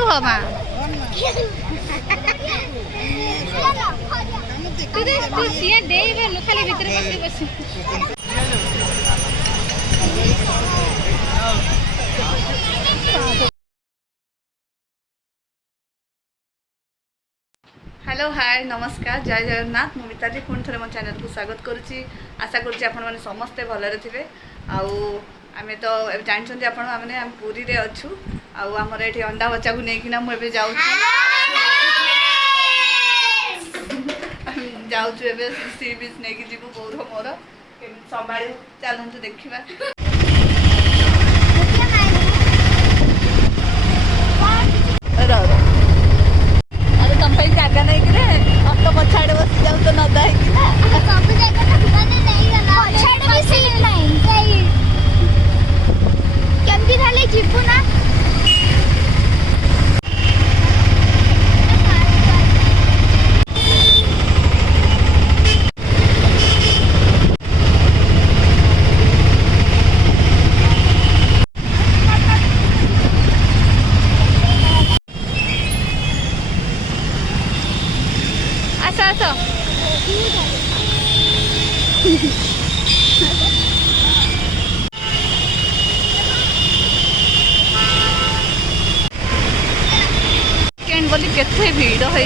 रुह माँ तू सीए दे खाली भीतर बसी बसी हेलो हाय नमस्कार जय जगन्नाथ मु मिताली पुणी थे मो चैनल को स्वागत करुच्ची आशा करुच्ची आपण मैंने समस्ते भलरे थे आमे तो जानते आपण मैंने आम पुरी रे अच्छू आमर ये अंडा बच्चा को लेकिन मुझे जाऊँ सी बीच नहीं जीव बौर मोर संभा चलतु देखा तुम जगह नहीं कि ऑटो पछाड़े बस जाऊ तो नदा जीवु ना बोली केते भीड़ है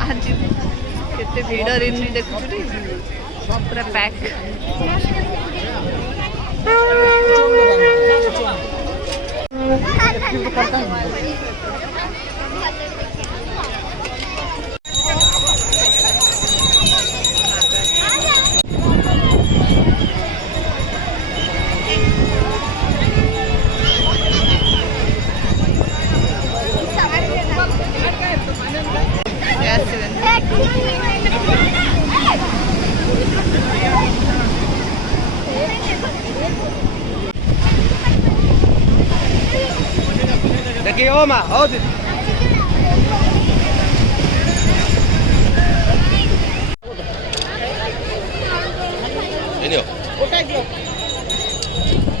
आज केते भीड़ रिनी देखु पूरा पैक देखिए ओ माँ ओ दियो ओटा दियो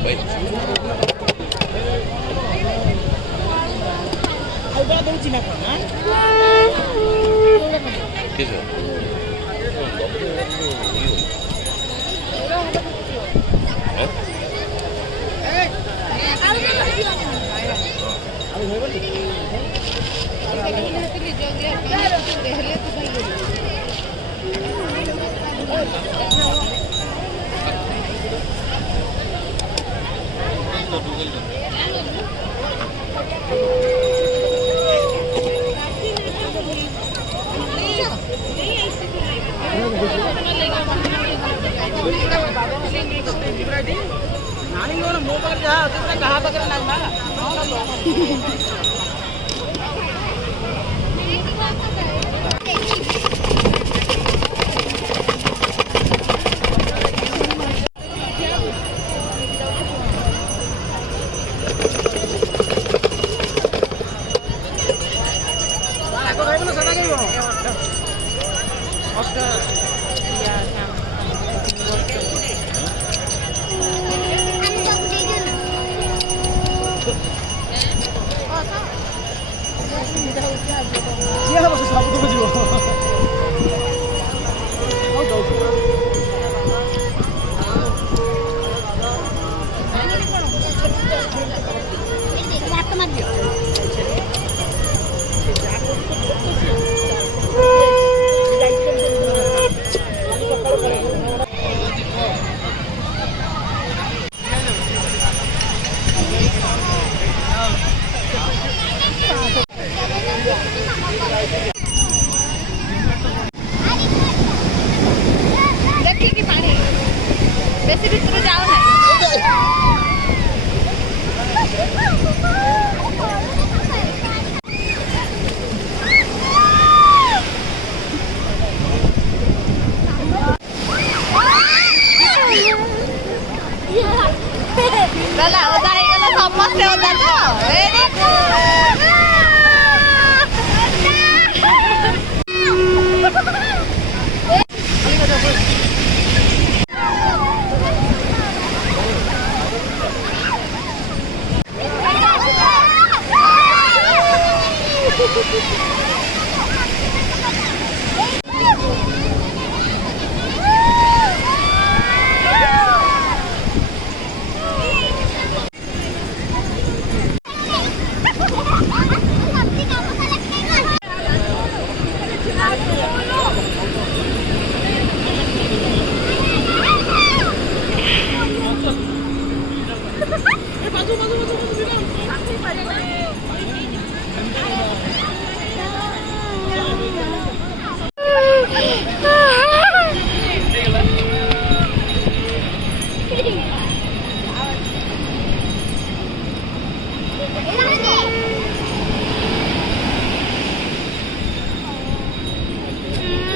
भाई आउगा दउची ना कोना किसे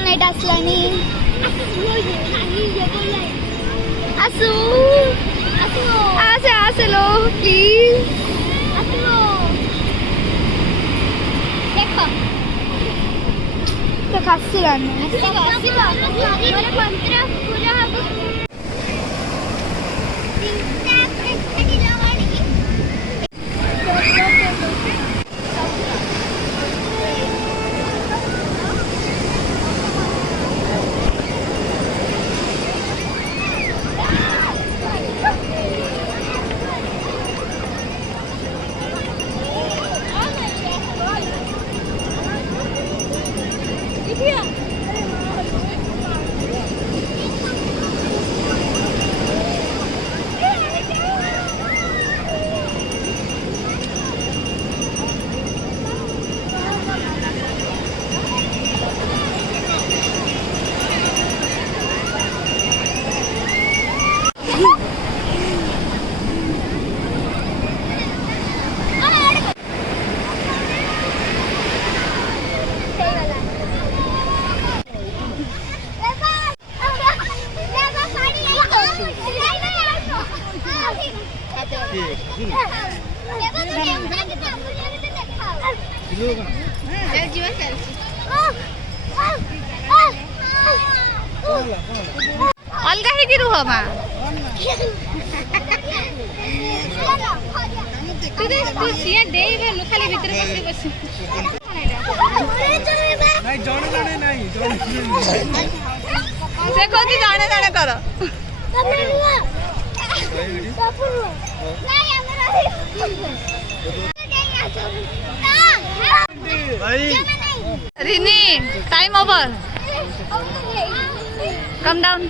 Này đặt là ni. Asu. Aselo, please. देखो तो खासी लाने मेरे पंत्र पूरा हब अलगा है कि रुह मा तू ये दे भेलु खाली भीतर बसी बसी नहीं जणे जणे नहीं से कहती जाने जाने कर भाई Rini time over come down